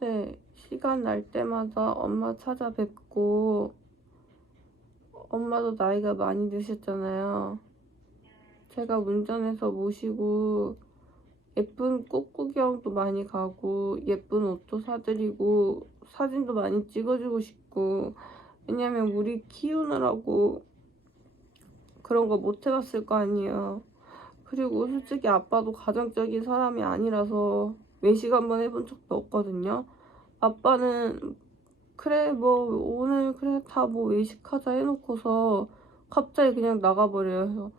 네, 시간 날 때마다 엄마 찾아뵙고, 엄마도 나이가 많이 드셨잖아요. 제가 운전해서 모시고 예쁜 꽃 구경도 많이 가고 예쁜 옷도 사드리고 사진도 많이 찍어주고 싶고, 왜냐면 우리 키우느라고 그런 거 못 해봤을 거 아니에요. 그리고 솔직히 아빠도 가정적인 사람이 아니라서 외식 한번 해본 적도 없거든요. 아빠는 그래 뭐 오늘 그래 다 뭐 외식하자 해놓고서 갑자기 그냥 나가버려요. 그래서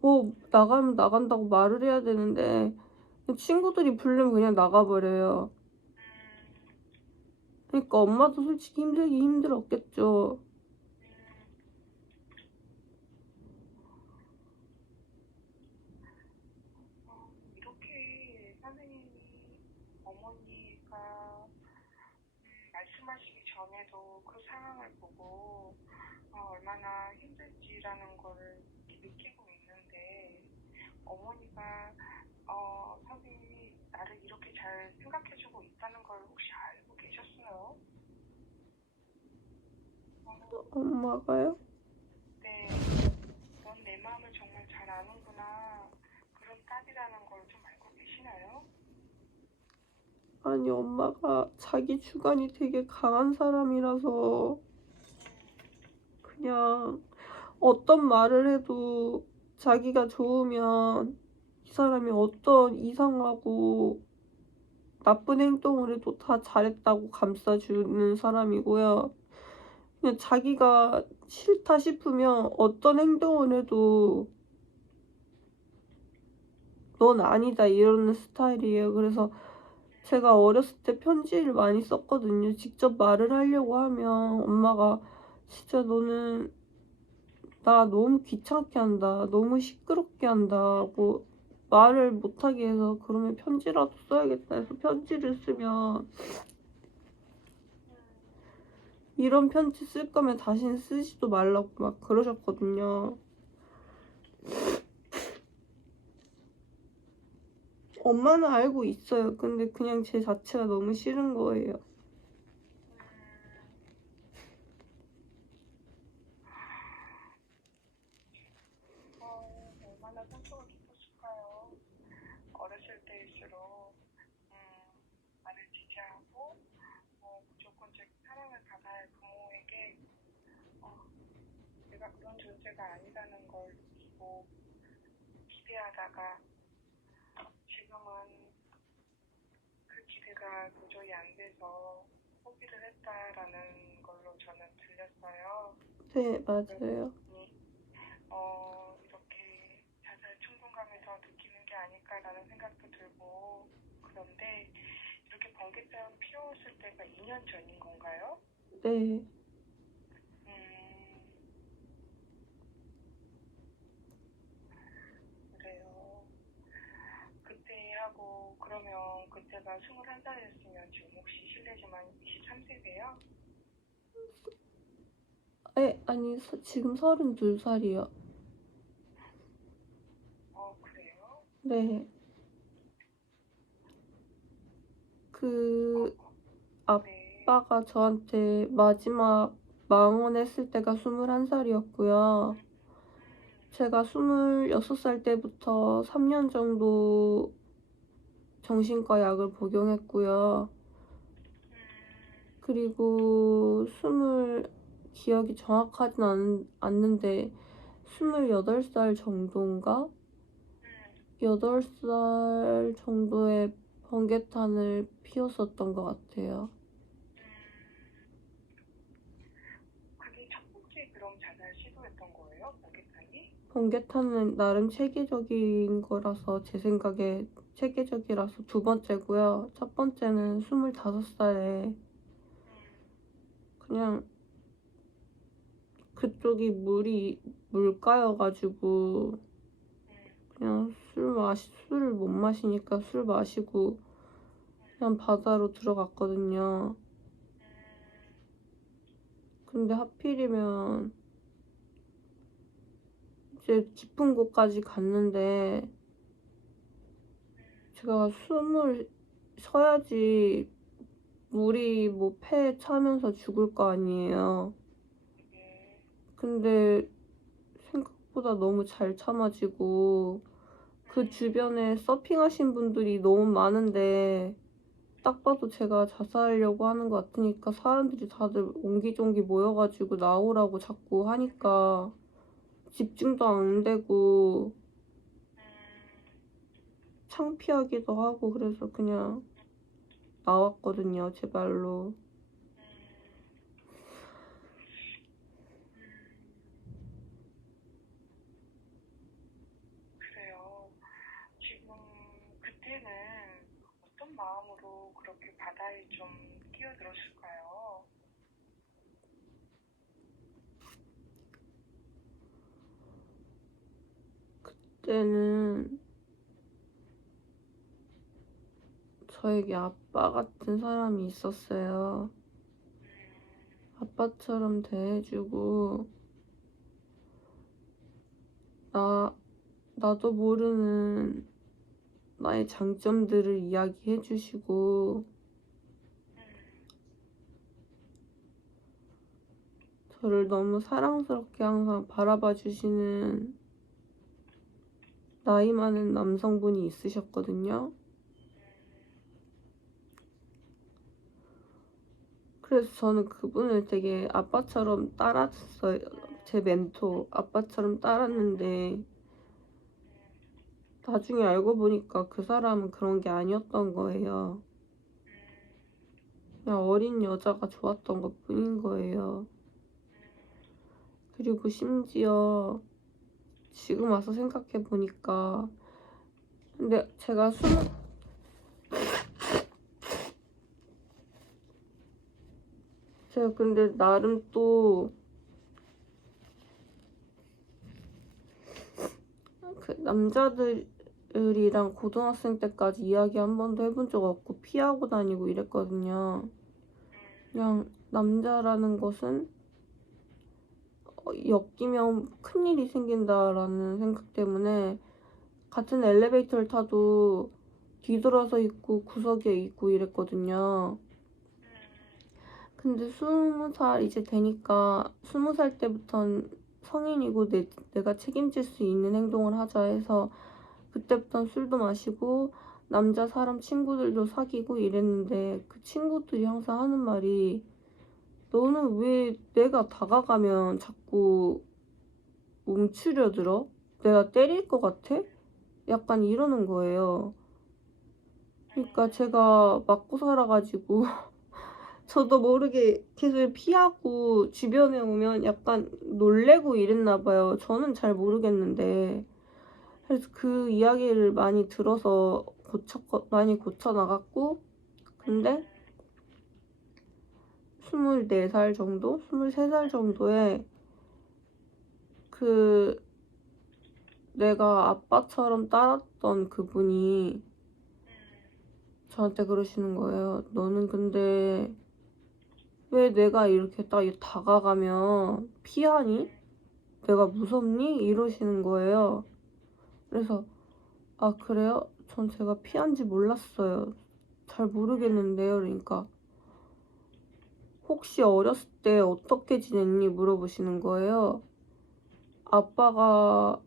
뭐 나가면 나간다고 말을 해야 되는데 친구들이 부르면 그냥 나가버려요. 그러니까 엄마도 솔직히 힘들긴 힘들었겠죠. 이렇게 선생님이 어머니가 말씀하시기 전에도 그 상황을 보고 얼마나 힘들지라는 거를 느끼고 있는데 어머니가 선생님이 나를 이렇게 잘 생각해주고 있다는 걸 혹시 알고 계셨어요? 엄마가요? 네, 넌 내 마음을 정말 잘 아는구나. 그런 딸이라는 걸 좀 알고 계시나요? 아니 엄마가 자기 주관이 되게 강한 사람이라서 그냥 어떤 말을 해도 자기가 좋으면 이 사람이 어떤 이상하고 나쁜 행동을 해도 다 잘했다고 감싸주는 사람이고요. 그냥 자기가 싫다 싶으면 어떤 행동을 해도 넌 아니다 이러는 스타일이에요. 그래서 제가 어렸을 때 편지를 많이 썼거든요. 직접 말을 하려고 하면 엄마가 진짜 너는 나 너무 귀찮게 한다. 너무 시끄럽게 한다고 말을 못하게 해서 그러면 편지라도 써야겠다 해서 편지를 쓰면 이런 편지 쓸 거면 다시는 쓰지도 말라고 막 그러셨거든요. 엄마는 알고 있어요. 근데 그냥 제 자체가 너무 싫은 거예요. 얼마나 상처가 깊었을까요? 어렸을 때일수록 나를 지지하고 무조건적인 사랑을 받아야 할 부모에게 내가 그런 존재가 아니라는 걸 느끼고 기대하다가 지금은 그 기대가 도저히 안 돼서 포기를 했다라는 걸로 저는 들렸어요. 네, 맞아요. 이렇게 자살 충동감에서 느끼는 게 아닐까라는 생각도 들고 그런데 이렇게 번개처럼 피어왔을 때가 2년 전인 건가요? 네. 그래요. 그때 하고 그러면 그때가 21살이었으면 지금 혹시 실례지만 23세세요? 아니 지금 32살이요. 그래요? 네. 그 네. 아빠가 저한테 마지막 망언했을 때가 21살이었고요. 제가 26살 때부터 3년 정도 정신과 약을 복용했고요. 그리고 기억이 정확하진 않는데 28살 정도인가? 8살 정도의 번개탄을 피웠었던 것 같아요. 그게 첫 번째 그럼 자살 시도였던 거예요? 번개탄이? 번개탄은 나름 체계적인 거라서 제 생각에 체계적이라서 두 번째고요. 첫 번째는 25살에 그냥 그쪽이 물가여가지고 그냥 술을 못 마시니까 술 마시고 그냥 바다로 들어갔거든요. 근데 하필이면 이제 깊은 곳까지 갔는데 제가 숨을 쉬어야지 물이 뭐 폐에 차면서 죽을 거 아니에요. 예. 근데 생각보다 너무 잘 참아지고 그 주변에 서핑하신 분들이 너무 많은데 딱 봐도 제가 자살하려고 하는 것 같으니까 사람들이 다들 옹기종기 모여가지고 나오라고 자꾸 하니까 집중도 안 되고 창피하기도 하고 그래서 그냥 나왔거든요, 제 발로. 그래요. 지금 그때는 어떤 마음으로 그렇게 바다에 좀 뛰어들었을까요? 그때는 저에게 아빠 같은 사람이 있었어요. 아빠처럼 대해주고 나도 모르는 나의 장점들을 이야기해주시고 저를 너무 사랑스럽게 항상 바라봐 주시는 나이 많은 남성분이 있으셨거든요. 그래서 저는 그분을 되게 아빠처럼 따랐어요. 제 멘토 아빠처럼 따랐는데 나중에 알고 보니까 그 사람은 그런 게 아니었던 거예요. 그냥 어린 여자가 좋았던 것 뿐인 거예요. 그리고 심지어 지금 와서 생각해 보니까 근데 제가 근데 나름 또 그 남자들이랑 고등학생 때까지 이야기 한 번도 해본 적 없고 피하고 다니고 이랬거든요. 그냥 남자라는 것은 엮이면 큰일이 생긴다라는 생각 때문에 같은 엘리베이터를 타도 뒤돌아서 있고 구석에 있고 이랬거든요. 근데 20살 이제 되니까 20살 때부턴 성인이고 내가 책임질 수 있는 행동을 하자 해서 그때부터 술도 마시고 남자 사람 친구들도 사귀고 이랬는데 그 친구들이 항상 하는 말이 너는 왜 내가 다가가면 자꾸 움츠려들어? 내가 때릴 것 같아? 약간 이러는 거예요. 그러니까 제가 맞고 살아가지고 저도 모르게 계속 피하고 주변에 오면 약간 놀래고 이랬나 봐요. 저는 잘 모르겠는데. 그래서 그 이야기를 많이 들어서 많이 고쳐나갔고, 근데 24살 정도? 23살 정도에 그 내가 아빠처럼 따랐던 그분이 저한테 그러시는 거예요. 너는 근데 왜 내가 이렇게 딱 다가가면 피하니? 내가 무섭니? 이러시는 거예요. 그래서 아 그래요? 전 제가 피한지 몰랐어요. 잘 모르겠는데요. 그러니까 혹시 어렸을 때 어떻게 지냈니? 물어보시는 거예요. 아빠가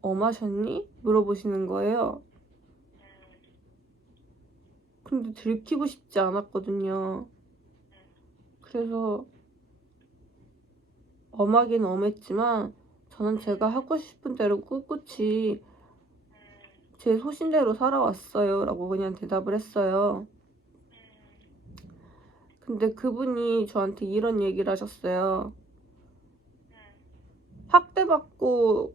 엄하셨니? 물어보시는 거예요. 근데 들키고 싶지 않았거든요. 그래서 엄하긴 엄했지만 저는 제가 하고 싶은 대로 꿋꿋이 제 소신대로 살아왔어요. 라고 그냥 대답을 했어요. 근데 그분이 저한테 이런 얘기를 하셨어요. 학대받고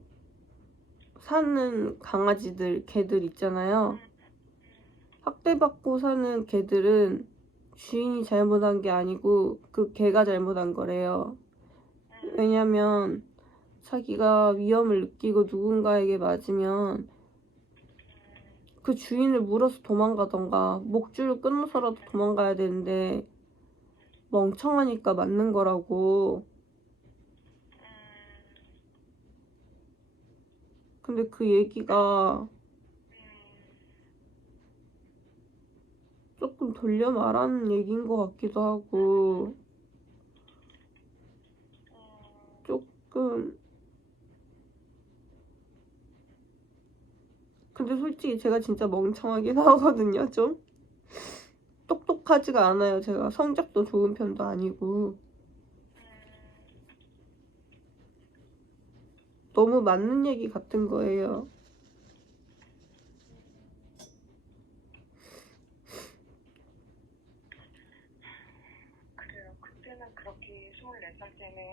사는 강아지들, 개들 있잖아요. 학대받고 사는 개들은 주인이 잘못한 게 아니고 그 개가 잘못한 거래요. 왜냐면 자기가 위험을 느끼고 누군가에게 맞으면 그 주인을 물어서 도망가던가 목줄을 끊어서라도 도망가야 되는데 멍청하니까 맞는 거라고. 근데 그 얘기가 돌려 말하는 얘기인 것 같기도 하고 조금. 근데 솔직히 제가 진짜 멍청하긴 하거든요. 좀 똑똑하지가 않아요. 제가 성적도 좋은 편도 아니고 너무 맞는 얘기 같은 거예요. 그래요. 그때는 그렇게 24살 때는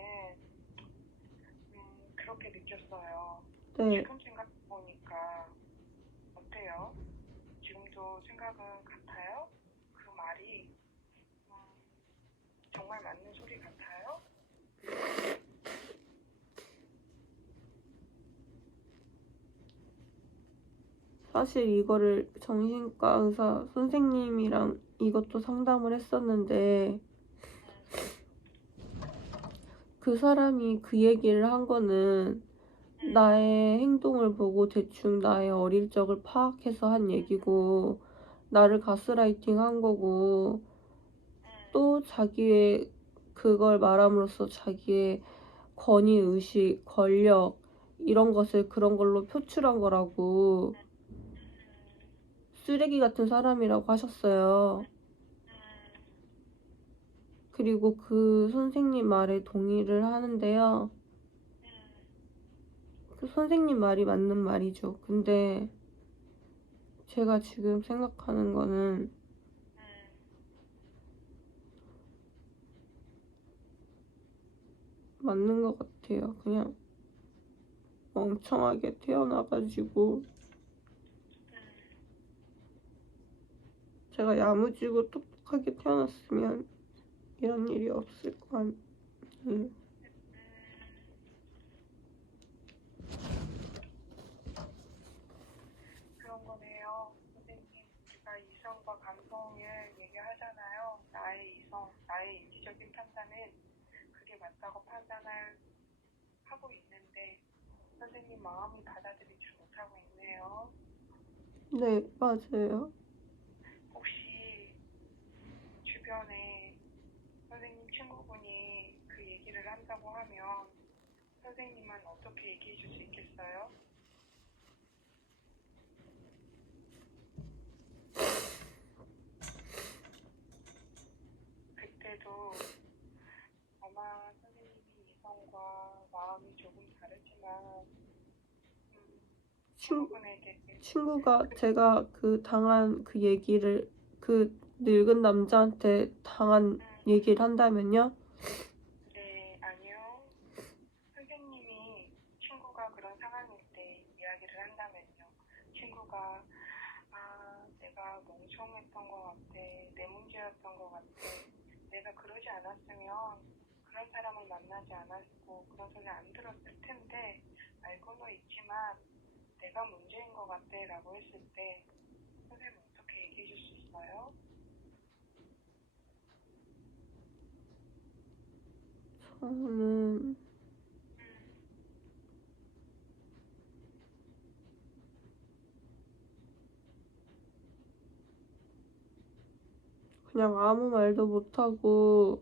그렇게 느꼈어요. 네. 지금 생각해보니까 어때요? 지금도 생각은 같아요? 그 말이 정말 맞는 소리 같아요? 사실 이거를 정신과 의사 선생님이랑 이것도 상담을 했었는데 그 사람이 그 얘기를 한 거는 나의 행동을 보고 대충 나의 어릴 적을 파악해서 한 얘기고 나를 가스라이팅 한 거고 또 자기의 그걸 말함으로써 자기의 권위 의식, 권력 이런 것을 그런 걸로 표출한 거라고 쓰레기 같은 사람이라고 하셨어요. 그리고 그 선생님 말에 동의를 하는데요. 그 선생님 말이 맞는 말이죠. 근데 제가 지금 생각하는 거는 맞는 것 같아요. 그냥 멍청하게 태어나가지고 제가 야무지고 똑똑하게 태어났으면 이런 일이 없을 거 아니에요. 그런 거네요. 선생님, 우리가 이성과 감성을 얘기하잖아요. 나의 이성, 나의 인지적인 판단은 그게 맞다고 판단을 하고 있는데 선생님 마음이 받아들이지 못하고 있네요. 네, 맞아요. 혹시 주변에 선생님 친구분이 그 얘기를 한다고 하면 선생님은 어떻게 얘기해 줄 수 있겠어요? 그때도 아마 선생님이 이성과 마음이 조금 다르지만 친구분에게 친구가 제가 그 당한 그 얘기를 그 늙은 남자한테 당한 얘기를 한다면요? 네, 아니요. 선생님이 친구가 그런 상황일 때 이야기를 한다면요. 친구가 내가 멍청했던 것 같아. 내 문제였던 것 같아. 내가 그러지 않았으면 그런 사람을 만나지 않았고 그런 소리 안 들었을 텐데 알고는 있지만 내가 문제인 것 같아 라고 했을 때 선생님 어떻게 얘기해 줄 수 있어요? 저는 그냥 아무 말도 못하고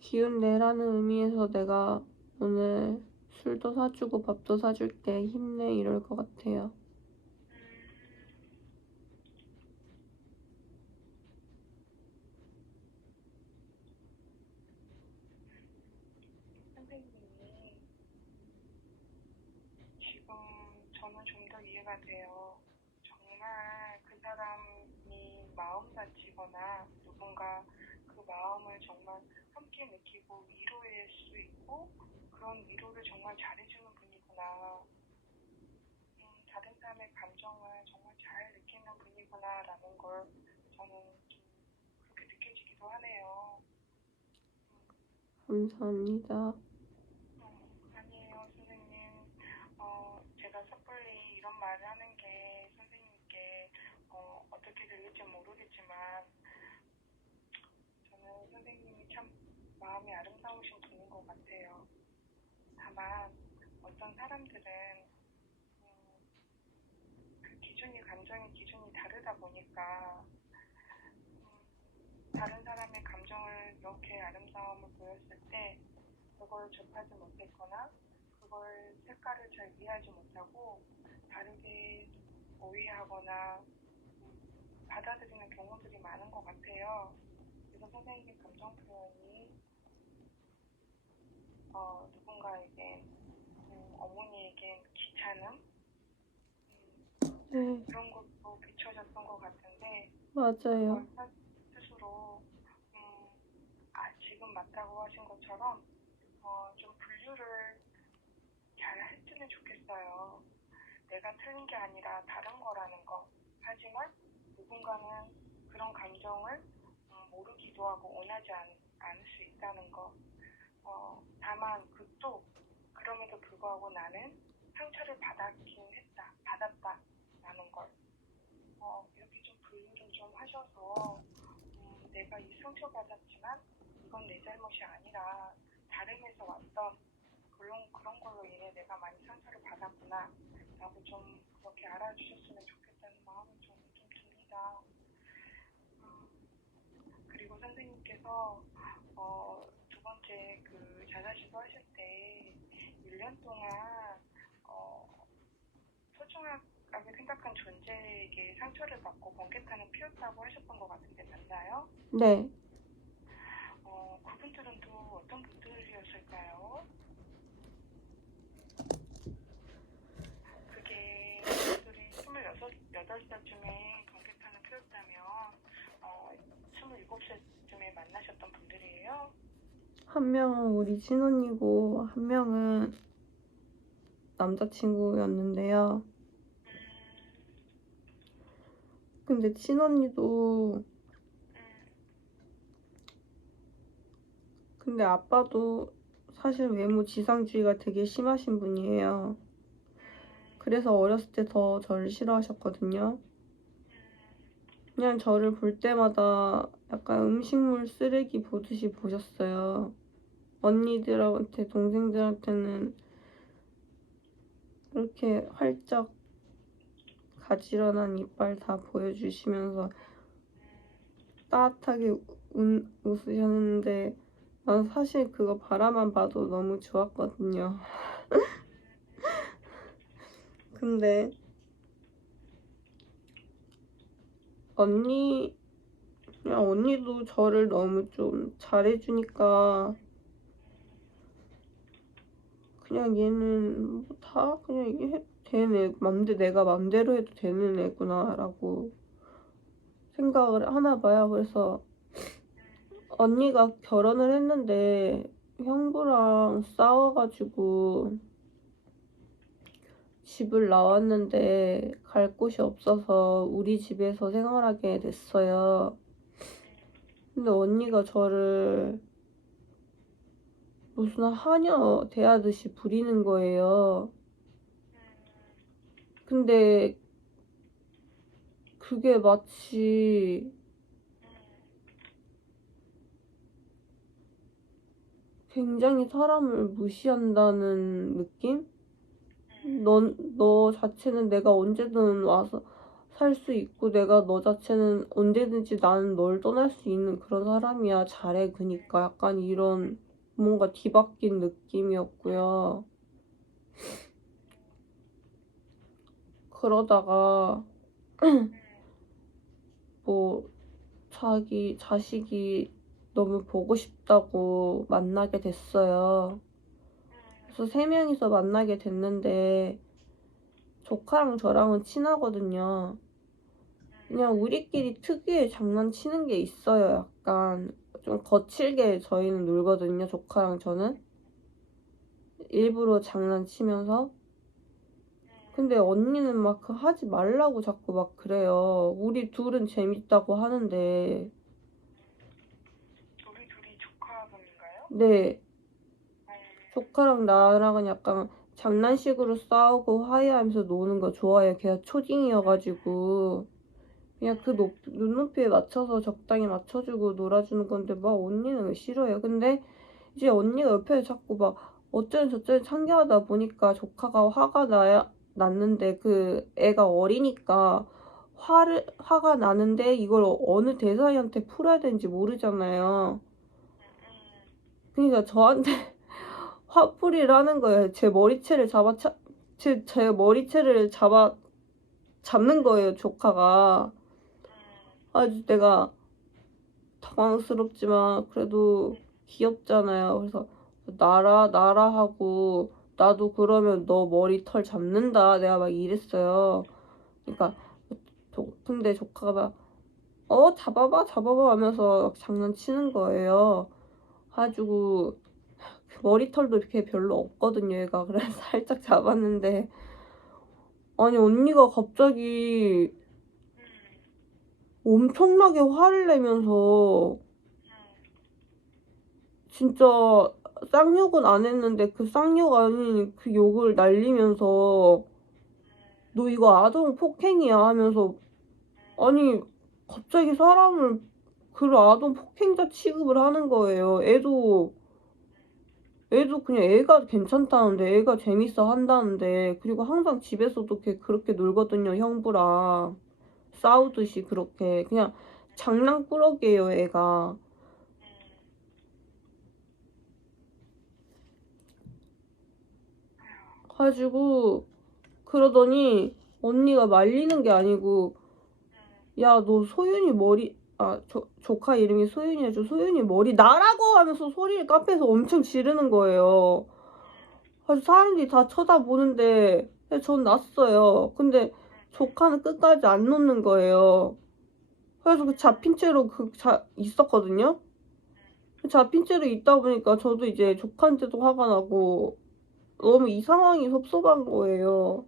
기운 내라는 의미에서 내가 오늘 술도 사주고 밥도 사줄게 힘내 이럴 것 같아요. 선생님이 지금 저는 좀 더 이해가 돼요. 정말 그 사람이 마음 다치거나 누군가 그 마음을 정말 함께 느끼고 위로할 수 있고 그런 위로를 정말 잘해주는 분이구나. 다른 사람의 감정을 정말 잘 느끼는 분이구나라는 걸 저는 좀 그렇게 느껴지기도 하네요. 감사합니다. 아니에요, 선생님. 제가 섣불리 이런 말을 하는 게 선생님께 어떻게 들릴지 모르겠지만 저는 선생님이 참 마음이 아름다우신 분인 것 같아요. 다만 어떤 사람들은 그 감정의 기준이 다르다 보니까 다른 사람의 감정을 이렇게 아름다움을 보였을 때 그걸 접하지 못했거나 그걸 색깔을 잘 이해하지 못하고 다르게 오해하거나 받아들이는 경우들이 많은 것 같아요. 그래서 선생님의 감정 표현이 누군가에겐 어머니에겐 귀찮음 네, 그런 것도 비춰졌던 것 같은데 맞아요. 스스로 지금 맞다고 하신 것처럼 좀 분류를 잘 했으면 좋겠어요. 내가 틀린 게 아니라 다른 거라는 거. 하지만 누군가는 그런 감정을 모르기도 하고 원하지 않을 수 있다는 거. 다만 그럼에도 불구하고 나는 상처를 받았다라는 걸. 이렇게 좀 분류를 좀 하셔서 내가 이 상처받았지만 이건 내 잘못이 아니라 다름에서 왔던 그런 걸로 인해 내가 많이 상처를 받았구나 라고 좀 그렇게 알아주셨으면 좋겠다는 마음이 좀 듭니다. 그리고 선생님께서 두 번째 그 자사시도 하실 때 1년 동안 소중하게 생각한 존재에게 상처를 받고 번개탄을 피웠다고 하셨던 것 같은데 맞나요? 네, 그분들은 또 어떤 분들이었을까요? 그게 그분들이 28살쯤에 번개탄을 피웠다면 27살쯤에 만나셨던 분들이에요? 한 명은 우리 친언니고 한 명은 남자친구였는데요. 근데 친언니도 근데 아빠도 사실 외모 지상주의가 되게 심하신 분이에요. 그래서 어렸을 때 더 저를 싫어하셨거든요. 그냥 저를 볼 때마다 약간 음식물 쓰레기 보듯이 보셨어요. 언니들한테, 동생들한테는 이렇게 활짝 가지런한 이빨 다 보여주시면서 따뜻하게 웃으셨는데 난 사실 그거 바라만 봐도 너무 좋았거든요. 근데 언니도 저를 너무 좀 잘해주니까 그냥 얘는 뭐 다 그냥 이게 해도 되는 애, 내가 맘대로 해도 되는 애구나라고 생각을 하나 봐요. 그래서 언니가 결혼을 했는데 형부랑 싸워가지고 집을 나왔는데 갈 곳이 없어서 우리 집에서 생활하게 됐어요. 근데 언니가 저를 무슨 하녀 대하듯이 부리는 거예요. 근데 그게 마치 굉장히 사람을 무시한다는 느낌? 너 자체는 내가 언제든 와서 살 수 있고 내가 너 자체는 언제든지 나는 널 떠날 수 있는 그런 사람이야. 잘해. 그니까 약간 이런 뭔가 뒤바뀐 느낌이었고요. 그러다가 뭐 자기 자식이 너무 보고 싶다고 만나게 됐어요. 그래서 3명이서 만나게 됐는데 조카랑 저랑은 친하거든요. 그냥 우리끼리 특유의 장난치는 게 있어요. 약간 좀 거칠게 저희는 놀거든요. 조카랑 저는 일부러 장난치면서. 근데 언니는 막 그 하지 말라고 자꾸 막 그래요. 우리 둘은 재밌다고 하는데. 우리 둘이 조카분인가요? 네, 조카랑 나랑은 약간 장난식으로 싸우고 화해하면서 노는 거 좋아해요. 걔가 초딩이어가지고 그냥 그 눈높이에 맞춰서 적당히 맞춰주고 놀아주는 건데 막 언니는 왜 싫어해요. 근데 이제 언니가 옆에서 자꾸 막 어쩌는 저쩌는 참견하다 보니까 조카가 화가 났는데 그 애가 어리니까 화가 나는데 이걸 어느 대상한테 풀어야 되는지 모르잖아요. 그러니까 저한테 화풀이를 하는 거예요. 제 머리채를 제 머리채를 잡는 거예요, 조카가. 아주 내가 당황스럽지만 그래도 귀엽잖아요. 그래서 나라 하고 나도 그러면 너 머리털 잡는다. 내가 막 이랬어요. 그러니까 근데 조카가 막 잡아봐 하면서 막 장난치는 거예요. 가지고 머리털도 이렇게 별로 없거든요, 얘가. 그래서 살짝 잡았는데 아니 언니가 갑자기 엄청나게 화를 내면서 진짜 쌍욕은 안 했는데 그 쌍욕 아닌 그 욕을 날리면서 너 이거 아동 폭행이야 하면서 아니 갑자기 사람을 그 아동 폭행자 취급을 하는 거예요. 애도 그냥 애가 괜찮다는데 애가 재밌어 한다는데 그리고 항상 집에서도 그렇게 놀거든요. 형부랑 싸우듯이 그렇게 그냥 장난꾸러기예요 애가. 가지고 그러더니 언니가 말리는 게 아니고 야 너 소윤이 머리 조카 이름이 소윤이죠. 소윤이 머리 나라고 하면서 소리를 카페에서 엄청 지르는 거예요. 그래서 사람들이 다 쳐다보는데 전 났어요. 근데 조카는 끝까지 안 놓는 거예요. 그래서 그 잡힌 채로 있었거든요. 잡힌 채로 있다 보니까 저도 이제 조카한테도 화가 나고 너무 이 상황이 섭섭한 거예요.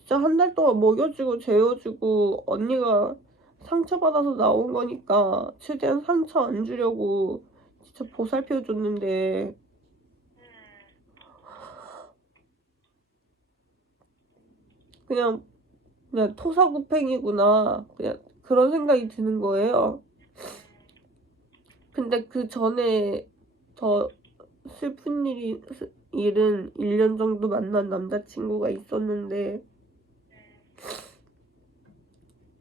진짜 한 달 동안 먹여주고 재워주고 언니가 상처받아서 나온 거니까 최대한 상처 안 주려고 진짜 보살펴줬는데 그냥 토사구팽이구나 그냥 그런 생각이 드는 거예요. 근데 그 전에 더 슬픈 일은 1년 정도 만난 남자친구가 있었는데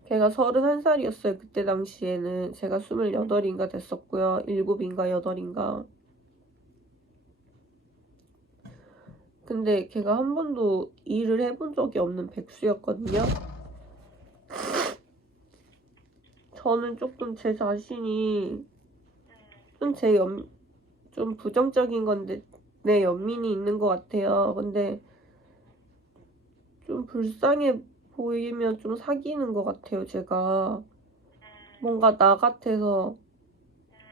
걔가 31살이었어요. 그때 당시에는 제가 28인가 됐었고요. 7인가 8인가. 근데 걔가 한 번도 일을 해본 적이 없는 백수였거든요. 저는 조금 제 자신이 좀 부정적인 건데 내 연민이 있는 것 같아요. 근데 좀 불쌍해 보이면 좀 사귀는 것 같아요. 제가 뭔가 나 같아서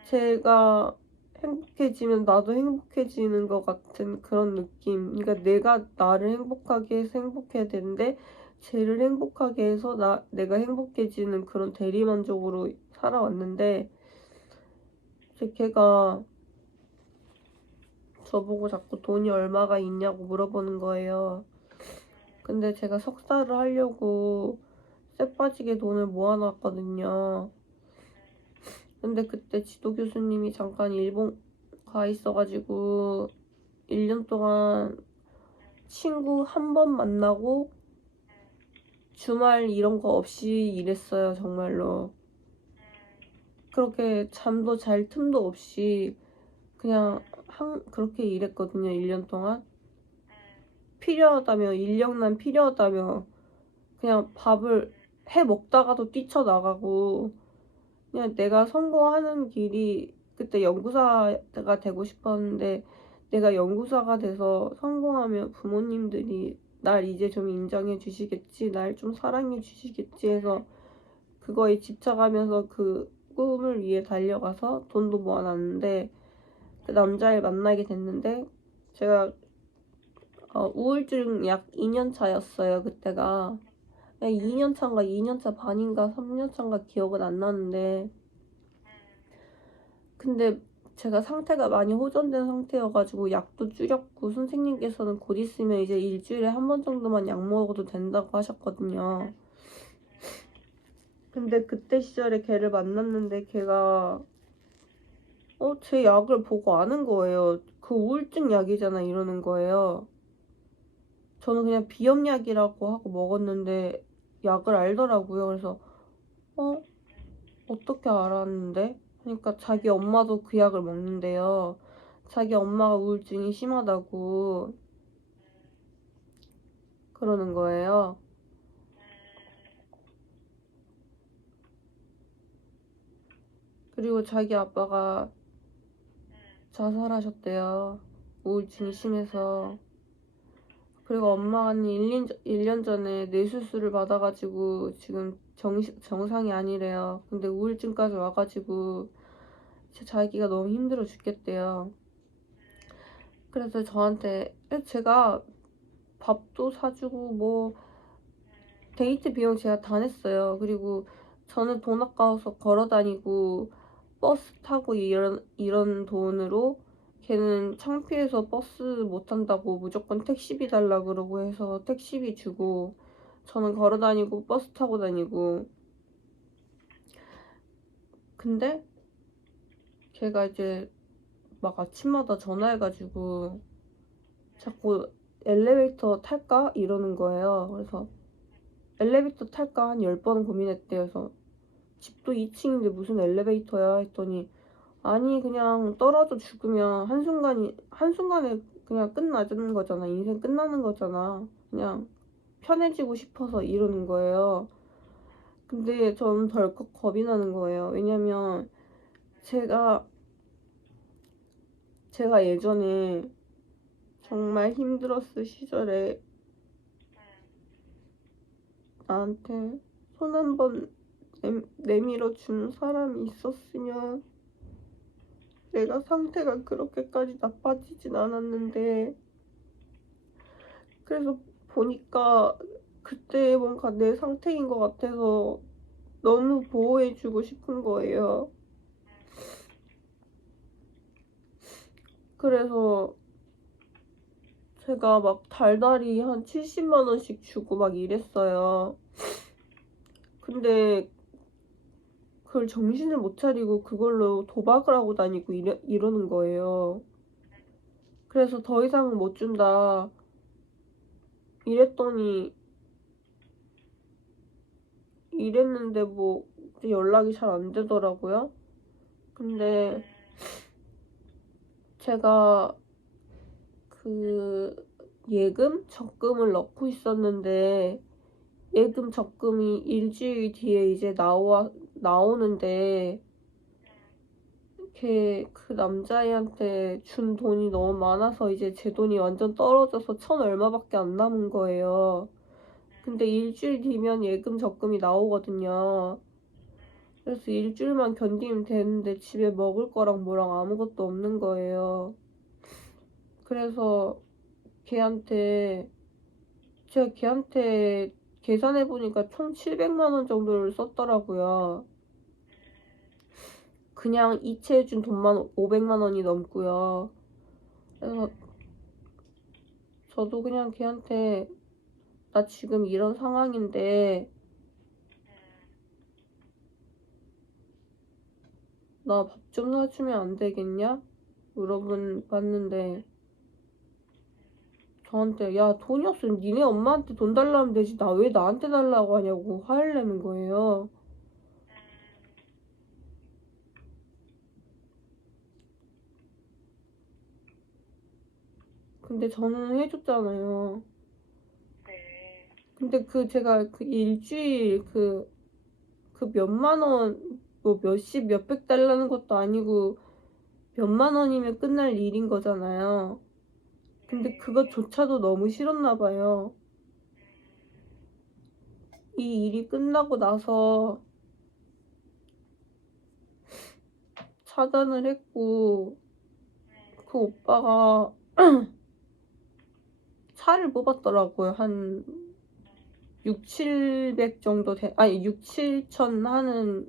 제가 행복해지면 나도 행복해지는 것 같은 그런 느낌. 그러니까 내가 나를 행복하게 해서 행복해야 되는데 쟤를 행복하게 해서 내가 행복해지는 그런 대리만족으로 살아왔는데 이제 걔가 저보고 자꾸 돈이 얼마가 있냐고 물어보는 거예요. 근데 제가 석사를 하려고 쎄 빠지게 돈을 모아놨거든요. 근데 그때 지도 교수님이 잠깐 일본 가 있어가지고 1년 동안 친구 한 번 만나고 주말 이런 거 없이 일했어요. 정말로 그렇게 잠도 잘 틈도 없이 그냥 그렇게 일했거든요. 1년 동안 필요하다며 인력난 필요하다며 그냥 밥을 해 먹다가도 뛰쳐나가고 그냥 내가 성공하는 길이 그때 연구사가 되고 싶었는데 내가 연구사가 돼서 성공하면 부모님들이 날 이제 좀 인정해 주시겠지, 날 좀 사랑해 주시겠지 해서 그거에 집착하면서 그 꿈을 위해 달려가서 돈도 모아놨는데 그 남자를 만나게 됐는데 제가 우울증 약 2년 차였어요. 그때가 2년 차인가 2년 차 반인가 3년 차인가 기억은 안 나는데 근데 제가 상태가 많이 호전된 상태여가지고 약도 줄였고 선생님께서는 곧 있으면 이제 일주일에 한 번 정도만 약 먹어도 된다고 하셨거든요. 근데 그때 시절에 걔를 만났는데 걔가 제 약을 보고 아는 거예요. 그 우울증 약이잖아 이러는 거예요. 저는 그냥 비염약이라고 하고 먹었는데 약을 알더라고요. 그래서 어떻게 알았는데? 그러니까 자기 엄마도 그 약을 먹는데요. 자기 엄마가 우울증이 심하다고 그러는 거예요. 그리고 자기 아빠가 자살하셨대요. 우울증이 심해서. 그리고 엄마가 1년 전에 뇌수술을 받아가지고 지금 정상이 아니래요. 근데 우울증까지 와가지고 자기가 너무 힘들어 죽겠대요. 그래서 저한테 제가 밥도 사주고 뭐 데이트 비용 제가 다 냈어요. 그리고 저는 돈 아까워서 걸어 다니고 버스 타고 이런 돈으로 걔는 창피해서 버스 못 탄다고 무조건 택시비 달라 그러고 해서 택시비 주고 저는 걸어 다니고 버스 타고 다니고. 근데 걔가 이제 막 아침마다 전화해가지고 자꾸 엘리베이터 탈까? 이러는 거예요. 그래서 엘리베이터 탈까 한 10번 고민했대요. 그래서 집도 2층인데 무슨 엘리베이터야 했더니 아니 그냥 떨어져 죽으면 한순간에 그냥 끝나는 거잖아. 인생 끝나는 거잖아. 그냥 편해지고 싶어서 이러는 거예요. 근데 저는 덜컥 겁이 나는 거예요. 왜냐면 제가 예전에 정말 힘들었을 시절에 나한테 손 한 번 내밀어 준 사람이 있었으면 내가 상태가 그렇게까지 나빠지진 않았는데, 그래서 보니까 그때 뭔가 내 상태인 것 같아서 너무 보호해주고 싶은 거예요. 그래서 제가 막 달달이 한 70만 원씩 주고 막 이랬어요. 근데 그걸 정신을 못 차리고 그걸로 도박을 하고 다니고 이러는 거예요. 그래서 더 이상은 못 준다 이랬더니 이랬는데 뭐 연락이 잘 안 되더라고요. 근데 제가 그 예금 적금을 넣고 있었는데 예금 적금이 일주일 뒤에 이제 나오는데 그 남자애한테 준 돈이 너무 많아서 이제 제 돈이 완전 떨어져서 1,000 얼마밖에 안 남은 거예요. 근데 일주일 뒤면 예금 적금이 나오거든요. 그래서 일주일만 견디면 되는데 집에 먹을 거랑 뭐랑 아무것도 없는 거예요. 그래서 제가 걔한테 계산해보니까 총 700만 원 정도를 썼더라고요. 그냥 이체해준 돈만 500만 원이 넘고요. 그래서 저도 그냥 걔한테 나 지금 이런 상황인데 나 밥 좀 사주면 안 되겠냐? 물어봤는데 저한테 야 돈이 없으면 니네 엄마한테 돈 달라면 되지 나 왜 나한테 달라고 하냐고 화를 내는 거예요. 근데 저는 해줬잖아요. 네. 근데 제가 그 일주일 몇만 원, 뭐 몇십, 몇백 달라는 것도 아니고 몇만 원이면 끝날 일인 거잖아요. 근데 그것조차도 너무 싫었나 봐요. 이 일이 끝나고 나서 차단을 했고 그 오빠가 차를 뽑았더라고요. 한 6, 700 정도 아니 6, 7천 하는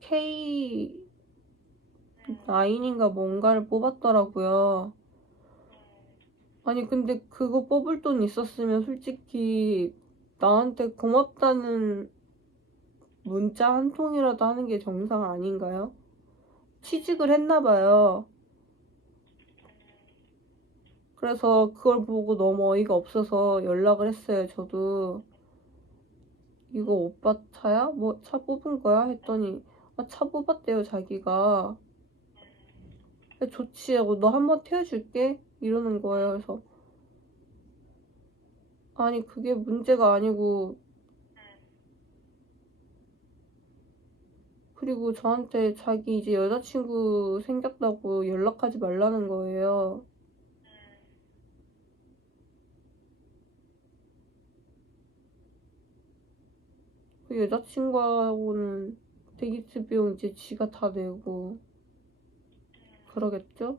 K9인가 뭔가를 뽑았더라고요. 아니 근데 그거 뽑을 돈 있었으면 솔직히 나한테 고맙다는 문자 한 통이라도 하는 게 정상 아닌가요? 취직을 했나 봐요. 그래서 그걸 보고 너무 어이가 없어서 연락을 했어요. 저도 이거 오빠 차야? 뭐 차 뽑은 거야? 했더니 차 뽑았대요 자기가. 좋지 하고 너 한번 태워줄게 이러는 거예요. 그래서 아니 그게 문제가 아니고, 그리고 저한테 자기 이제 여자친구 생겼다고 연락하지 말라는 거예요. 그 여자친구하고는 데이트 비용 이제 지가 다 내고 그러겠죠?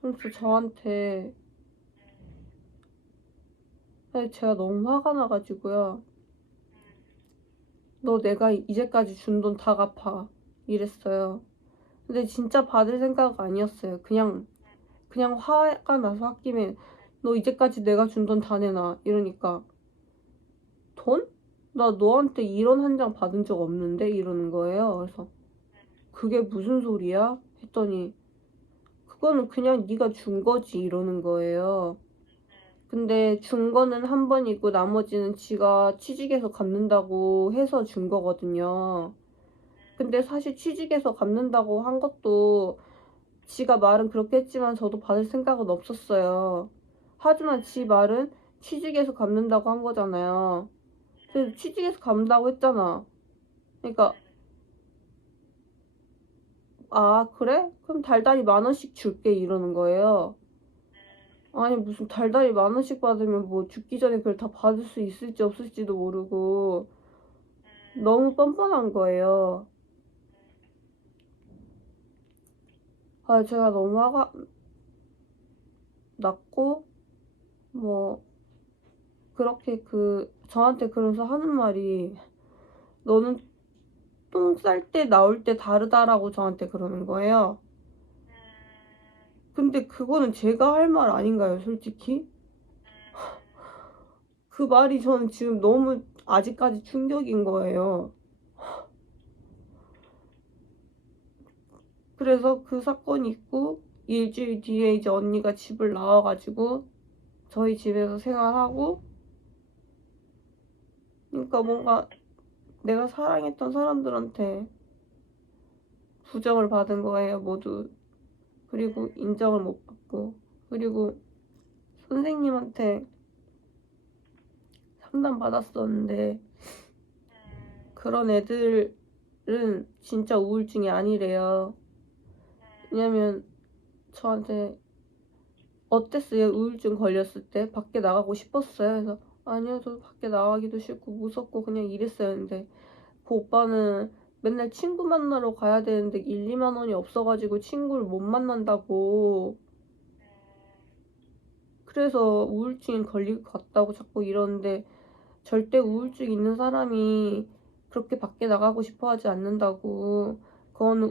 그래서 저한테, 아니 제가 너무 화가 나가지고요. 너 내가 이제까지 준 돈 다 갚아 이랬어요. 근데 진짜 받을 생각 아니었어요. 그냥 화가 나서 홧김에 너 이제까지 내가 준 돈 다 내놔 이러니까, 돈? 나 너한테 이런 한 장 받은 적 없는데 이러는 거예요. 그래서 그게 무슨 소리야? 했더니 그거는 그냥 네가 준 거지 이러는 거예요. 근데 준 거는 한 번이고 나머지는 지가 취직해서 갚는다고 해서 준 거거든요. 근데 사실 취직해서 갚는다고 한 것도 지가 말은 그렇게 했지만 저도 받을 생각은 없었어요. 하지만 지 말은 취직해서 갚는다고 한 거잖아요. 그래서 취직해서 갚는다고 했잖아. 그러니까 그래? 그럼 달달이 10,000원씩 줄게 이러는 거예요. 아니 무슨 달달이 10,000원씩 받으면 뭐 죽기 전에 그걸 다 받을 수 있을지 없을지도 모르고 너무 뻔뻔한 거예요. 제가 너무 화가 났고, 뭐 그렇게 저한테 그러면서 하는 말이, 너는 똥 쌀 때 나올 때 다르다라고 저한테 그러는 거예요. 근데 그거는 제가 할 말 아닌가요, 솔직히? 그 말이 저는 지금 너무 아직까지 충격인 거예요. 그래서 그 사건이 있고 일주일 뒤에 이제 언니가 집을 나와가지고 저희 집에서 생활하고, 그러니까 뭔가 내가 사랑했던 사람들한테 부정을 받은 거예요, 모두. 그리고 인정을 못 받고, 그리고 선생님한테 상담 받았었는데 그런 애들은 진짜 우울증이 아니래요. 왜냐면 저한테 어땠어요? 우울증 걸렸을 때 밖에 나가고 싶었어요? 그래서 아니요, 저 밖에 나가기도 싫고 무섭고 그냥 이랬어요. 근데 그 오빠는 맨날 친구 만나러 가야 되는데 1, 2만 원이 없어가지고 친구를 못 만난다고, 그래서 우울증이 걸릴 것 같다고 자꾸 이러는데, 절대 우울증 있는 사람이 그렇게 밖에 나가고 싶어 하지 않는다고. 그거는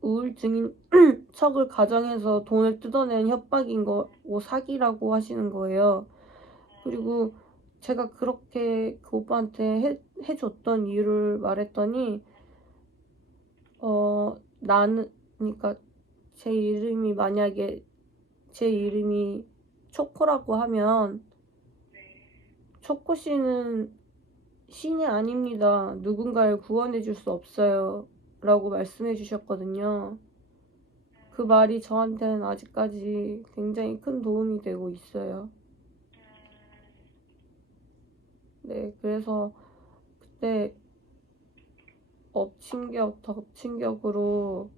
우울증인 척을 가정해서 돈을 뜯어내는 협박인 거고 사기라고 하시는 거예요. 그리고 제가 그렇게 그 오빠한테 해줬던 이유를 말했더니, 나는, 그러니까 만약에 제 이름이 초코라고 하면, 초코 씨는 신이 아닙니다. 누군가를 구원해 줄 수 없어요. 라고 말씀해 주셨거든요. 그 말이 저한테는 아직까지 굉장히 큰 도움이 되고 있어요. 네, 그래서 그때 엎친격, 덮친격으로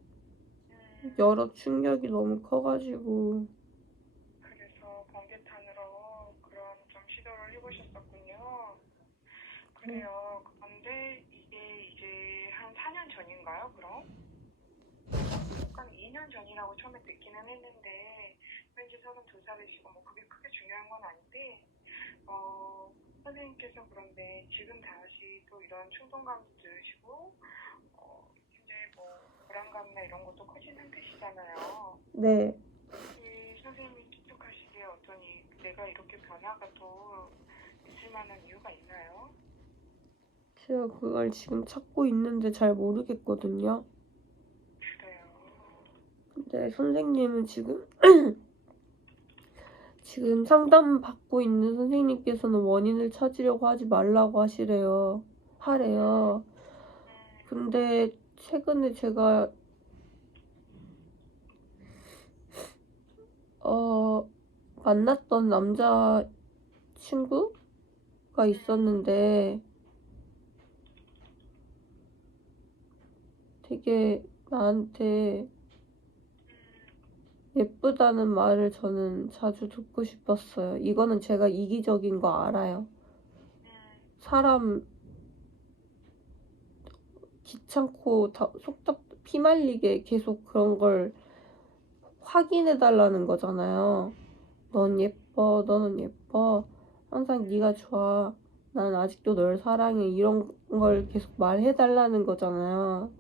여러 충격이 너무 커가지고. 그래서 번개탄으로 그런 좀 시도를 해보셨었군요. 그래요. 그런데 이게 이제 한 4년 전인가요, 그럼? 약간 2년 전이라고 처음에 듣기는 했는데, 현재 32살이시고, 뭐 그게 크게 중요한 건 아닌데, 선생님께서 그런데 지금 다시 또 이런 충동감도 들으시고, 이제 뭐 불안감이나 이런 것도 커진 상태시잖아요. 네, 선생님이 추측하시기에 내가 이렇게 변화가 또 있을 만한 이유가 있나요? 제가 그걸 지금 찾고 있는데 잘 모르겠거든요. 그래요. 네, 선생님은 지금 상담 받고 있는 선생님께서는 원인을 찾으려고 하지 말라고 하래요. 근데 최근에 제가 만났던 남자 친구가 있었는데 되게 나한테 예쁘다는 말을 저는 자주 듣고 싶었어요. 이거는 제가 이기적인 거 알아요. 사람 귀찮고 속닥 피말리게 계속 그런 걸 확인해달라는 거잖아요. 넌 예뻐, 너는 예뻐, 항상 네가 좋아, 난 아직도 널 사랑해, 이런 걸 계속 말해달라는 거잖아요.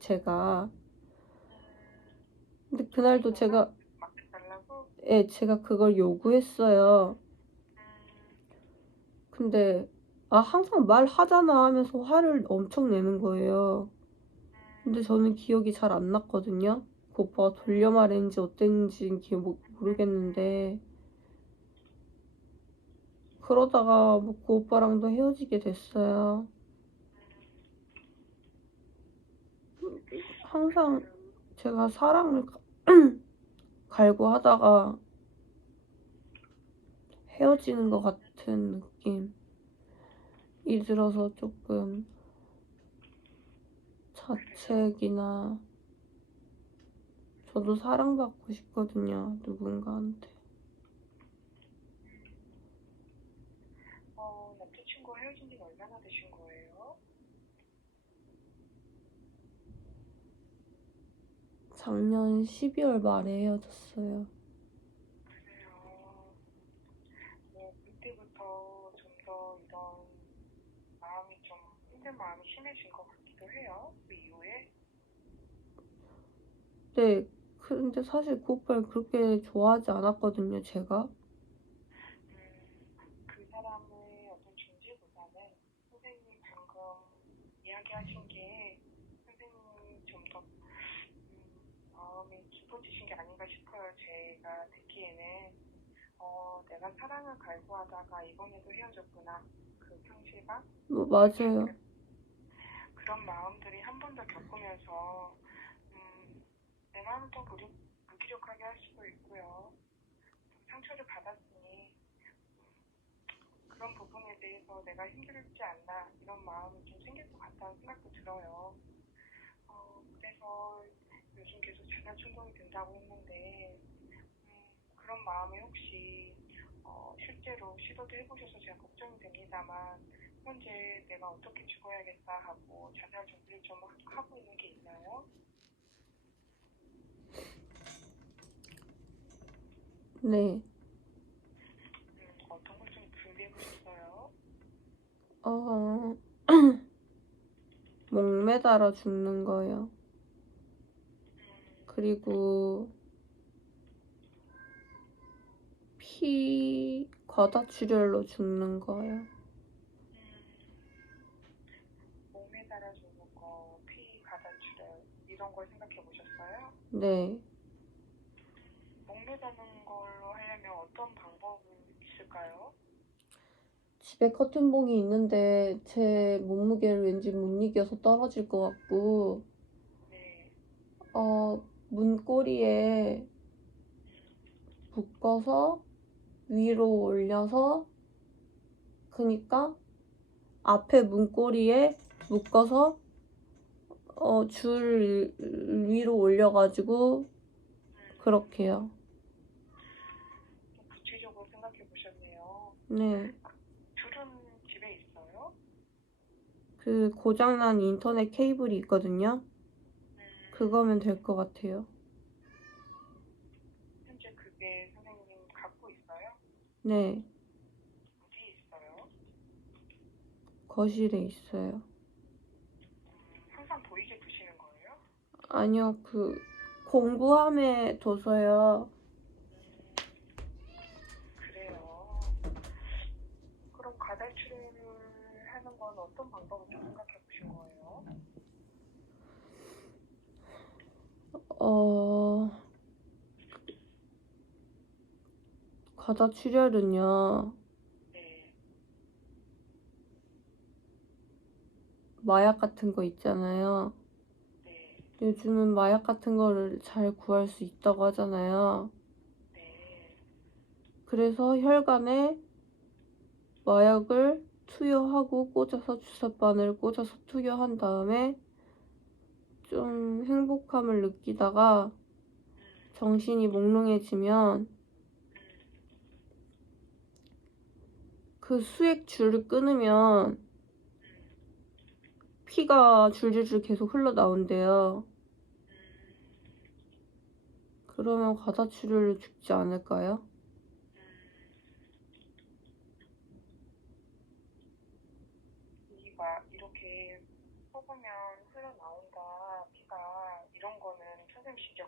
제가. 근데 그날도 제가 그걸 요구했어요. 근데 항상 말하잖아 하면서 화를 엄청 내는 거예요. 근데 저는 기억이 잘 안 났거든요. 그 오빠가 돌려 말했는지 어땠는지 모르겠는데 그러다가 뭐 그 오빠랑도 헤어지게 됐어요. 항상 제가 사랑을 갈구하다가 헤어지는 것 같은 느낌이 들어서 조금 자책이나 저도 사랑받고 싶거든요, 누군가한테. 남자친구와 헤어진 지가 얼마나 되신 거예요? 작년 12월 말에 헤어졌어요. 그래요. 그때부터 좀 더 이런 마음이 좀 힘든 마음이 심해진 것 같기도 해요. 그 이후에. 네, 근데 사실 그 오빠를 그렇게 좋아하지 않았거든요, 제가. 그 사람의 어떤 존재보다는 선생님이 방금 이야기하신 게 선생님이 좀 더 마음이 깊어지신 게 아닌가 싶어요. 제가 듣기에는 내가 사랑을 갈구하다가 이번에도 헤어졌구나. 그 상실감? 맞아요. 그런 마음들이 한 번 더 겪으면서 내 마음을 더 무기력하게 할 수도 있고요. 상처를 받았으니 그런 부분에 대해서 내가 힘들지 않나 이런 마음이 좀 생길 것 같다는 생각도 들어요. 그래서 요즘 계속 자살 충동이 든다고 했는데 그런 마음에 혹시 실제로 시도도 해보셔서 제가 걱정이 됩니다만 현재 내가 어떻게 죽어야겠다 하고 자살 준비를 좀 하고 있는 게 있나요? 네. 어떤 걸 좀 준비해 보셨어요? 목매달아 죽는 거예요. 그리고 피 과다출혈로 죽는 거예요. 몸에 따라 주는 거, 피 가다출혈 이런 걸 생각해 보셨어요? 네. 목매다는 걸로 하려면 어떤 방법이 있을까요? 집에 커튼봉이 있는데 제 몸무게를 왠지 못 이겨서 떨어질 것 같고, 네. 문고리에 묶어서 위로 올려서, 그니까 앞에 문고리에 묶어서 줄 위로 올려가지고 그렇게요. 좀 구체적으로 생각해 보셨네요. 네. 줄은 집에 있어요? 그 고장난 인터넷 케이블이 있거든요. 그거면 될 것 같아요. 현재 그게 선생님 갖고 있어요? 네. 어디에 있어요? 거실에 있어요. 항상 보이게 두시는 거예요? 아니요, 공구함에 둬서요. 그래요. 그럼 가달출혈을 하는 건 어떤 방법을 좀 생각해 보신 거예요? 과다출혈은요, 네. 마약 같은 거 있잖아요. 네. 요즘은 마약 같은 거를 잘 구할 수 있다고 하잖아요. 네. 그래서 혈관에 마약을 투여하고 꽂아서 주사바늘 꽂아서 투여한 다음에 좀 행복함을 느끼다가 정신이 몽롱해지면 그 수액 줄을 끊으면 피가 줄줄줄 계속 흘러나온대요. 그러면 과다출혈로 죽지 않을까요? 이렇게 뽑으면 흘러나온다, 피가, 이런 거는 선생님 직접